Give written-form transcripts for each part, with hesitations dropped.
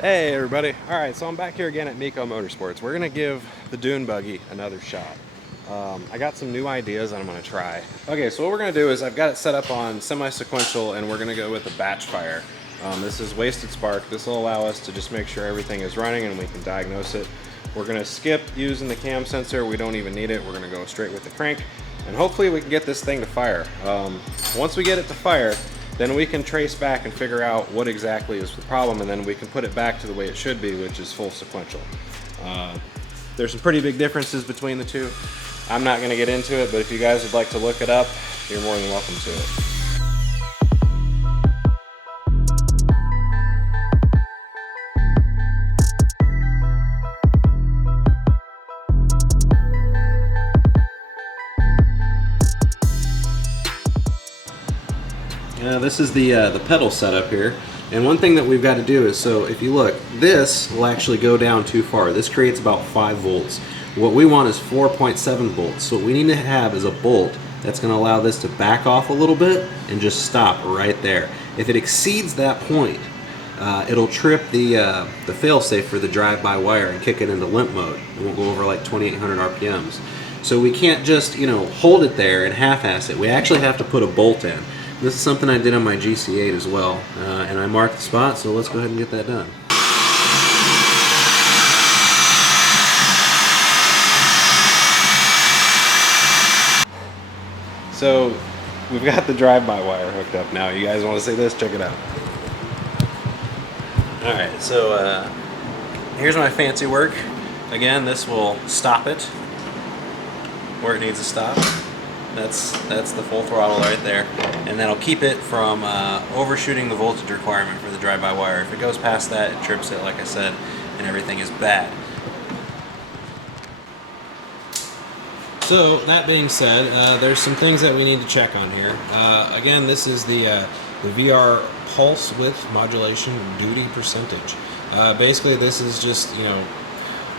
Hey everybody. Alright, so I'm back here again at Miko Motorsports. We're going to give the dune buggy another shot. I got some new ideas I'm going to try. Okay, so what we're going to do is I've got it set up on semi-sequential and we're going to go with the batch fire. This is wasted spark. This will allow us to just make sure everything is running and we can diagnose it. We're going to skip using the cam sensor. We don't even need it. We're going to go straight with the crank and hopefully we can get this thing to fire. Once we get it to fire, then we can trace back and figure out what exactly is the problem, and then we can put it back to the way it should be, which is full sequential. There's some pretty big differences between the two. I'm not going to get into it, but if you guys would like to look it up, you're more than welcome to it. This is the pedal setup here, and one thing that we've got to do is, so if you look, this will actually go down too far. This creates about 5 volts. What we want is 4.7 volts. So what we need to have is a bolt that's going to allow this to back off a little bit and just stop right there. If it exceeds that point, it'll trip the failsafe for the drive-by-wire and kick it into limp mode. It won't go over like 2,800 RPMs. So we can't just, hold it there and half-ass it. We actually have to put a bolt in. This is something I did on my GC8 as well, and I marked the spot, so let's go ahead and get that done. So we've got the drive-by wire hooked up now. You guys want to see this? Check it out. Alright, so here's my fancy work. Again, this will stop it where it needs to stop. That's the full throttle right there, and that'll keep it from overshooting the voltage requirement for the drive-by-wire. If it goes past that, it trips it, like I said, and everything is bad. So that being said, there's some things that we need to check on here. Again, this is the VR pulse width modulation duty percentage. Basically, this is just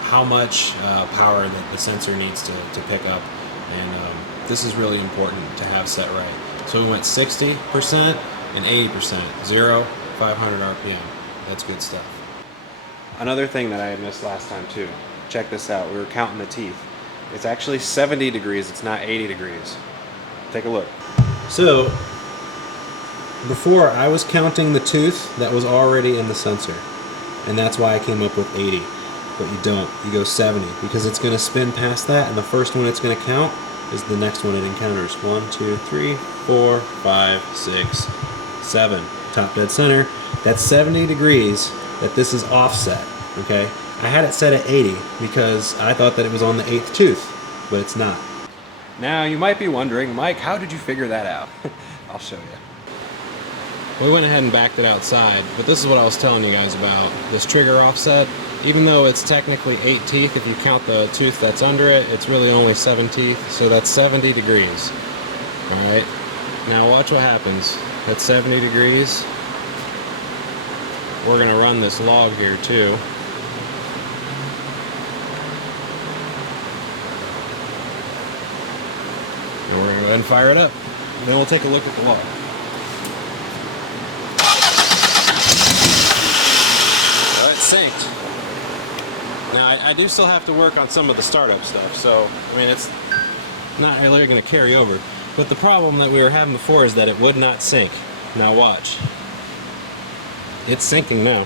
how much power that the sensor needs to pick up, and this is really important to have set right. So we went 60% and 80%, 0, 500 RPM. That's good stuff. Another thing that I had missed last time too, check this out, we were counting the teeth. It's actually 70 degrees, it's not 80 degrees. Take a look. So, before I was counting the tooth that was already in the sensor, and that's why I came up with 80. But you don't, you go 70, because it's going to spin past that, and the first one it's going to count is the next one it encounters. 1, 2, 3, 4, 5, 6, 7. Top dead center. That's 70 degrees that this is offset, okay? I had it set at 80 because I thought that it was on the 8th tooth, but it's not. Now you might be wondering, Mike, how did you figure that out? I'll show you. We went ahead and backed it outside, but this is what I was telling you guys about. This trigger offset, even though it's technically 8 teeth, if you count the tooth that's under it, it's really only 7 teeth, so that's 70 degrees. Alright, now watch what happens. At 70 degrees, we're going to run this log here too. And we're going to go ahead and fire it up. Then we'll take a look at the log. Synced. Now I do still have to work on some of the startup stuff, so I mean it's not really going to carry over. But the problem that we were having before is that it would not sync. Now watch. It's syncing now.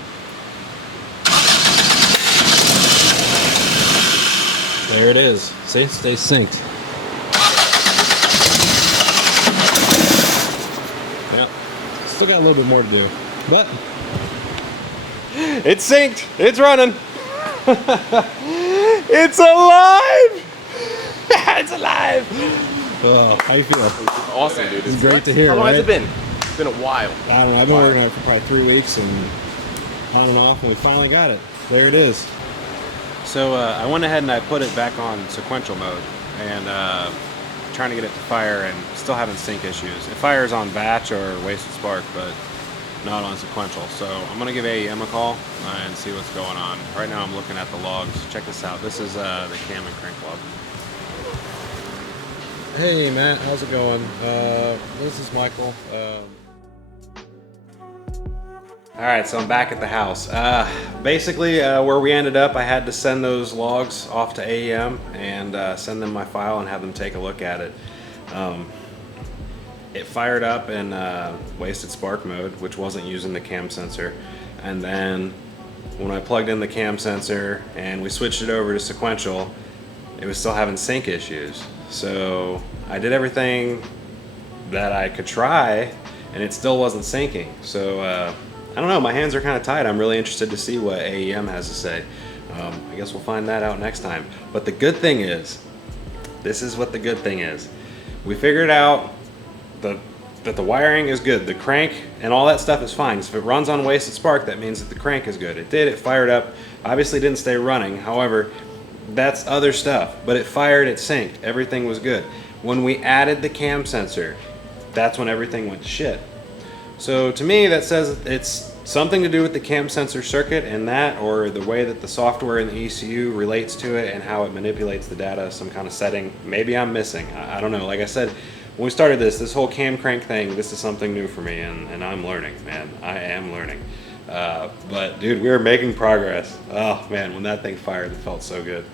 There it is. See, it stays synced. Yep. Still got a little bit more to do, but it's synced. It's running. It's alive. It's alive. Oh, how you feel? Awesome, dude. It's great to hear. How long right? has it been? It's been a while. I don't know. I've been working on it for probably 3 weeks and on and off, and we finally got it. There it is. So I went ahead and I put it back on sequential mode and trying to get it to fire, and still having sync issues. It fires on batch or wasted spark, but not on sequential. So I'm gonna give AEM a call and see what's going on. Right now I'm looking at the logs. Check this out. This is the cam and crank log. Hey Matt, how's it going? This is Michael. All right, so I'm back at the house. Basically, where we ended up, I had to send those logs off to AEM and send them my file and have them take a look at it. It fired up in wasted spark mode, which wasn't using the cam sensor. And then when I plugged in the cam sensor and we switched it over to sequential, it was still having sync issues. So I did everything that I could try and it still wasn't syncing. So I don't know, my hands are kind of tied. I'm really interested to see what AEM has to say. I guess we'll find that out next time. But the good thing is, this is what the good thing is. We figured out that the wiring is good. The crank and all that stuff is fine. So if it runs on wasted spark, that means that the crank is good. It did, it fired up. Obviously didn't stay running. However, that's other stuff. But it fired, it synced. Everything was good. When we added the cam sensor, that's when everything went to shit. So to me, that says it's something to do with the cam sensor circuit and that, or the way that the software in the ECU relates to it and how it manipulates the data, some kind of setting. Maybe I'm missing. I don't know. Like I said, when we started this whole cam crank thing, this is something new for me, and I'm learning, man. I am learning. But dude, we are making progress. Oh man, when that thing fired, it felt so good.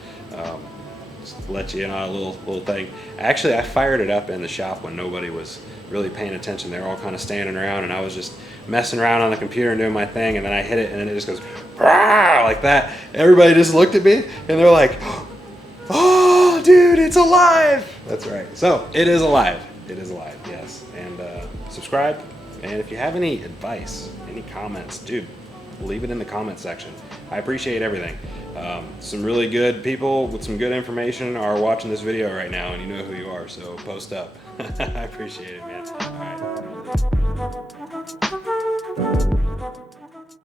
Just to let you in on a little thing. Actually, I fired it up in the shop when nobody was really paying attention. They were all kind of standing around, and I was just messing around on the computer and doing my thing, and then I hit it, and then it just goes "Rah!" like that. Everybody just looked at me, and they're like, "Oh, dude, it's alive!" That's right. So it is alive. It is alive. Yes. And subscribe. And if you have any advice, any comments, dude, leave it in the comment section. I appreciate everything. Some really good people with some good information are watching this video right now, and you know who you are, so post up. I appreciate it, man. All right.